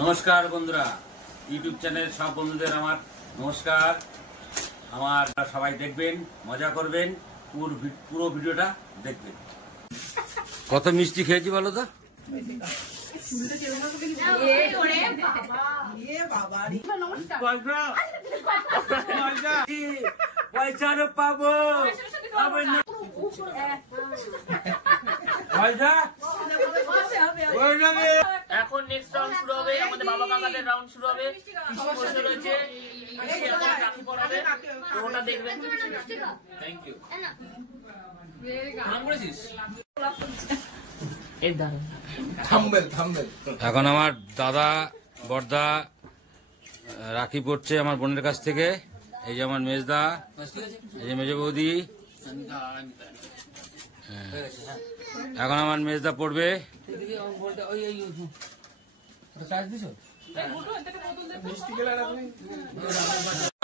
নমস্কার বন্ধুরা, YouTube channel সব বন্ধুদের আমার নমস্কার। আমার সবাই দেখবেন, মজা করবেন, পুরো ভিডিওটা দেখবেন। কত মিষ্টি খেয়েছি বলো তো? পয়সা পাবো এখন নেক্সট রাউন্ড শুরু হবে, আমাদের বাবা কাকাদের রাউন্ড শুরু হবে। বসে রয়েছে, রাখি পড়াবে, তো ওটা দেখবেন। Thank you. এখন আমার দাদা বড়দা রাখি পড়ছে আমার বোনের কাছ থেকে। এই যে আমার মেজদা, এই যে মেজ বৌদি। এখন আমার মেজদা পড়বে।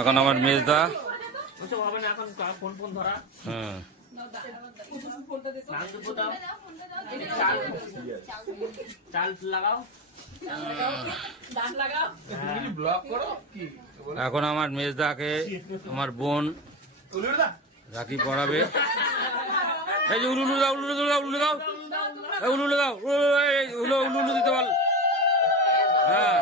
এখন আমার মেজদা। হ্যাঁ, এখন আমার মেজদাকে আমার বোন রাখি পড়াবে। এই যে উলুলু দাও, উলুলু দাও, উলুলু দাও, উলুলু দাও, উলুলু দিতে পারল। হ্যাঁ,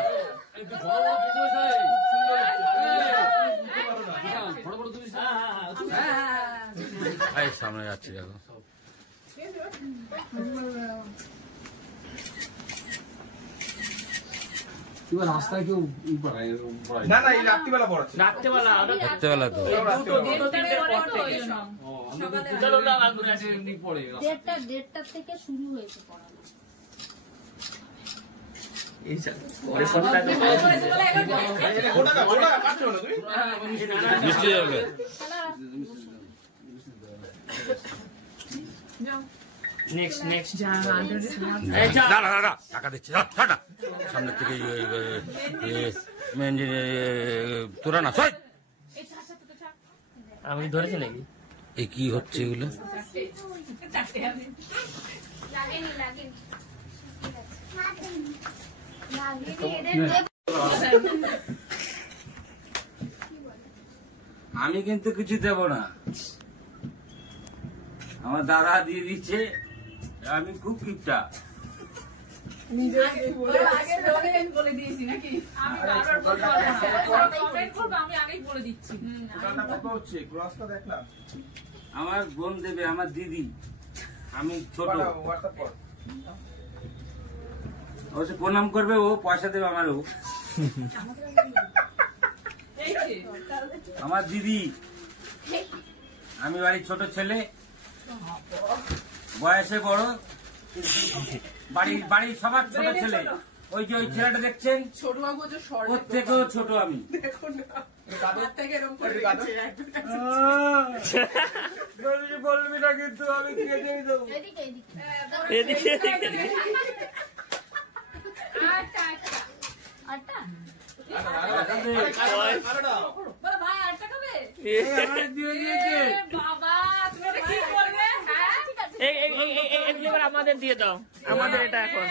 সামনে যাচ্ছি দেখো। রাস্তায় কেউ না না, এই রাত্রিবেলা পড়াচ্ছে। রাত্রেবেলা তো দেড়টা থেকে শুরু হয়েছে পড়ানো। বৃষ্টি যাবে। টাকা দিচ্ছি সামনের থেকে তোরা না সই। আমি ধরেছি নাকি? এ কি হচ্ছে এগুলো? আমি কিন্তু কিছু দেব না, আমার দাদা দিয়ে দিচ্ছে। আমি খুব কিপটা। আমার বোন দেবে, আমার দিদি, আমি ছোট। অবশ্য প্রণাম করবে, ও পয়সা দেবে আমারও। আমার দিদি, আমি বাড়ির ছোট ছেলে, বয়সে বড়, বাড়ির সবার ছোট ছেলে। ওই যে ওই ছেলেটা দেখছেন, ওর থেকেও ছোট আমি। বলবি না কিন্তু আমি কেটেই দেবো। আমাদের দিয়ে দাও, আমাদের এটা এখন।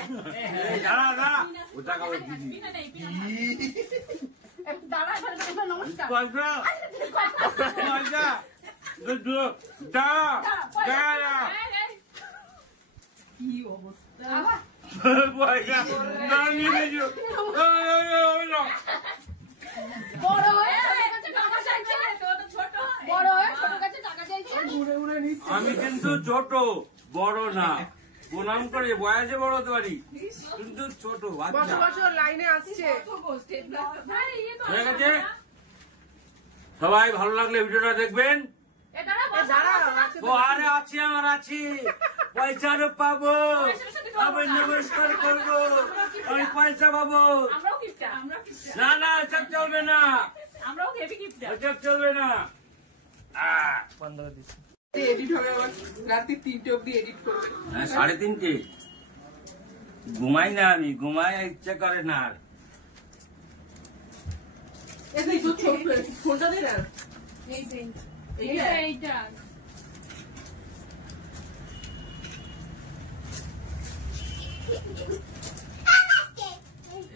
আমি কিন্তু ছোট, বড় না। প্রণাম করে বয়সে বড় হতে পারি, কিন্তু ছোট বাচ্চা। লাইনে আসছে। হয়ে গেছে। সবাই ভালো লাগলে ভিডিওটা দেখবেন। আরে আছি, আমার আছি, পয়সারও পাবো, আমি নমস্কার করবো, আমি পয়সা পাবো। না না, এসব চলবে না, এসব চলবে না। বন্ধ করে দিচ্ছি। এডিট হবে আবার রাত্রি 3টে অব্দি এডিট করবে। হ্যাঁ, 3:30 ঘুমাই না আমি, ঘুমাই ইচ্ছা করে না। আর ফোনটা দে না। এইটা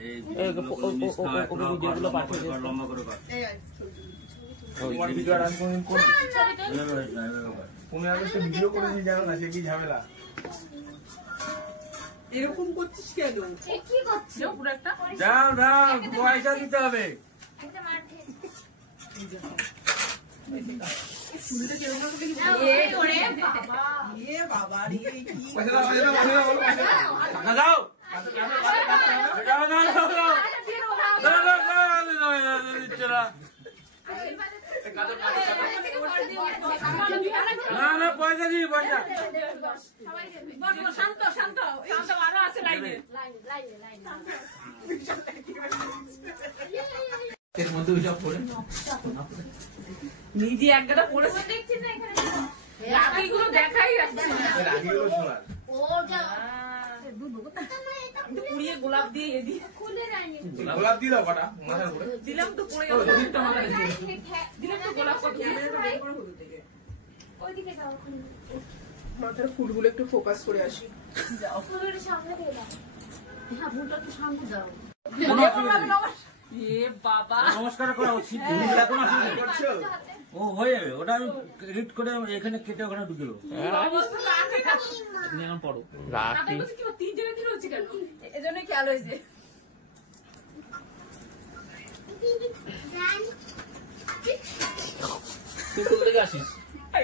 ভিডিওগুলো পাঠিয়ে দিন। লম্বা করে কর। তোমার ভিডিও আর আমি কোনদিন করি? 15 আগস্টে ভিডিও করে নিয়ে জানো না সে কি ঝামেলা। এরকম করছিস কেন? এ কি করছিস? পুরো একটা দাও দাও, পয়সা দিতে হবে। একটা মার খেয়ে। চুলটা কিরকম করে দেখি? এ ওরে বাবা। এ বাবা রে কি পয়সা দাও, পয়সা দাও, পয়সা দাও, বলো পয়সা দাও। টাকা দাও। দাও, দাও, দাও, দাও। দাও, দাও, দাও, দিচ্ছে না। না, না, পয়সা দিই, পয়সা। শান্ত শান্ত শান্ত আরো আছে লাইনে। লাইনে। এর মধ্যে ওইসব করে নিজে এক গাদা পড়েছে দেখছিস না এখানে? রাখিগুলো দেখাই যাচ্ছে না। এর আগেও শোনার। ও যা পুড়িয়ে গোলাপ দিয়ে এদিকে খুলে যায়নি। গোলাপ দিয়ে দাও কটা মাথার উপরে। দিলাম তো পড়ে গেল। দিকটা মাথায় দিয়ে দাও। দিলাম তো গোলাপ কত ওইদিকে যাও। মাথার ফুলগুলো একটু ফোকাস করে আসি। যাও ফুলের সামনে দিয়ে দাও। হ্যাঁ, ফুলটা একটু সামনে দাও। এ বাবা নমস্কার করা উচিত। এখন আসলে করছো? ও হয়ে যাবে, ওটা আমি এডিট করে এখানে কেটে ওখানে ঢুকে দেবো। অবস্থা রাখে না। নিলাম পড়ো। রাখে বলছি কি তিন জনে দিল হচ্ছে কেন? এজন্য খেয়াল হয়েছে। তুই কোথা থেকে আসিস?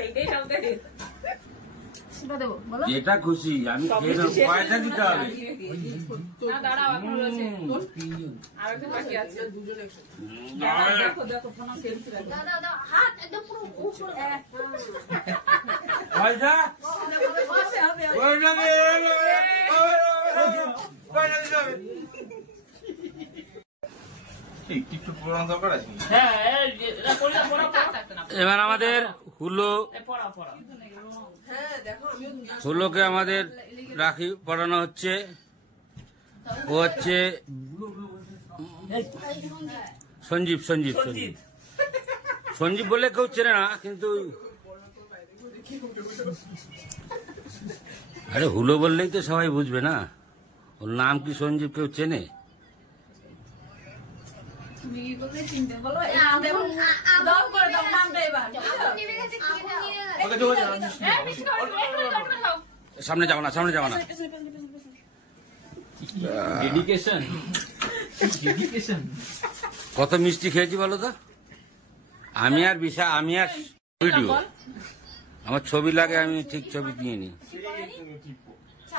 এইটাই সব দেখে। যেটা খুশি আমি খেয়ে নেবো, পয়সা দিতে হবে। না দাঁড়াও এখন রয়েছে। আর একটা বাকি আছে। দুজন একসাথে। দেখো দেখো ফোন সেলফি রাখো। দাও হাত একদম পুরো উপরে। পয়সা হবে হবে। পয়সা দিতে হবে। পয়সা দিতে হবে। টিকটক প্রোগ্রাম দরকার আছে? হ্যাঁ, এটা পড়া পড়া এবার আমাদের হুলো পড়া পড়া। হ্যাঁ দেখো আমিও হুলোকে আমাদের রাখি পরানো হচ্ছে। ও হচ্ছে সঞ্জীব সঞ্জীব সঞ্জীব সঞ্জীব বলে কেউ চেনে না, কিন্তু আরে হুলো বললেই তো সবাই বুঝবে না। ওর নাম কি সঞ্জীব কেউ চেনে? তুমি কি করে চিনতে বলো? এই নাম দেব। দাও করে দাও নামটা এবার। নিয়ে গেছে কি না? ওকে দেখো জানো। সামনে যাবো না, সামনে যাবো না। ডেডিকেশন ডেডিকেশন কত মিষ্টি খেয়েছি বলো তো। আমি আর ভিডিও আমার ছবি লাগে, আমি ঠিক ছবি নিয়ে নিই।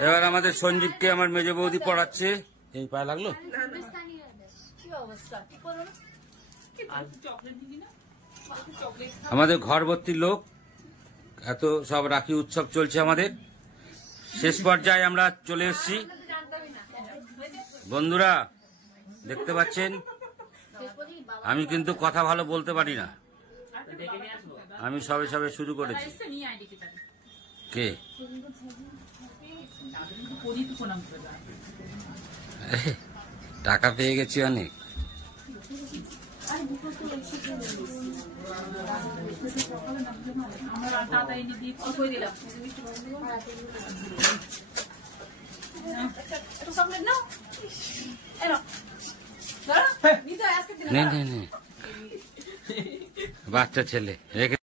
এবার আমাদের সঞ্জীবকে আমার মেজ বৌদি পড়াচ্ছে। এই পায়ে লাগলো। কি অবস্থা? কি করো না? চকলেট দিবি না? চকলেট আমাদের ঘর ভর্তি লোক, এত সব রাখি উৎসব চলছে আমাদের। শেষ পর্যায়ে আমরা চলে এসেছি। বন্ধুরা দেখতে পাচ্ছেন, আমি কিন্তু কথা ভালো বলতে পারি না। দেখে নিয়ে আসবো। আমি সবে সবে শুরু করেছি। নিয়ে আইডি কি তাহলে? কে? পরি তো প্রণাম করে দাও। টাকা পেয়ে গেছি অনেক। আমরা টাটা এনে দিয়ে কই দিলাম। একটু চকলেট নাও। এনো। দাঁড়া। নিতে আজকে দিন। নে নে নে, বাচ্চা ছেলে রেখে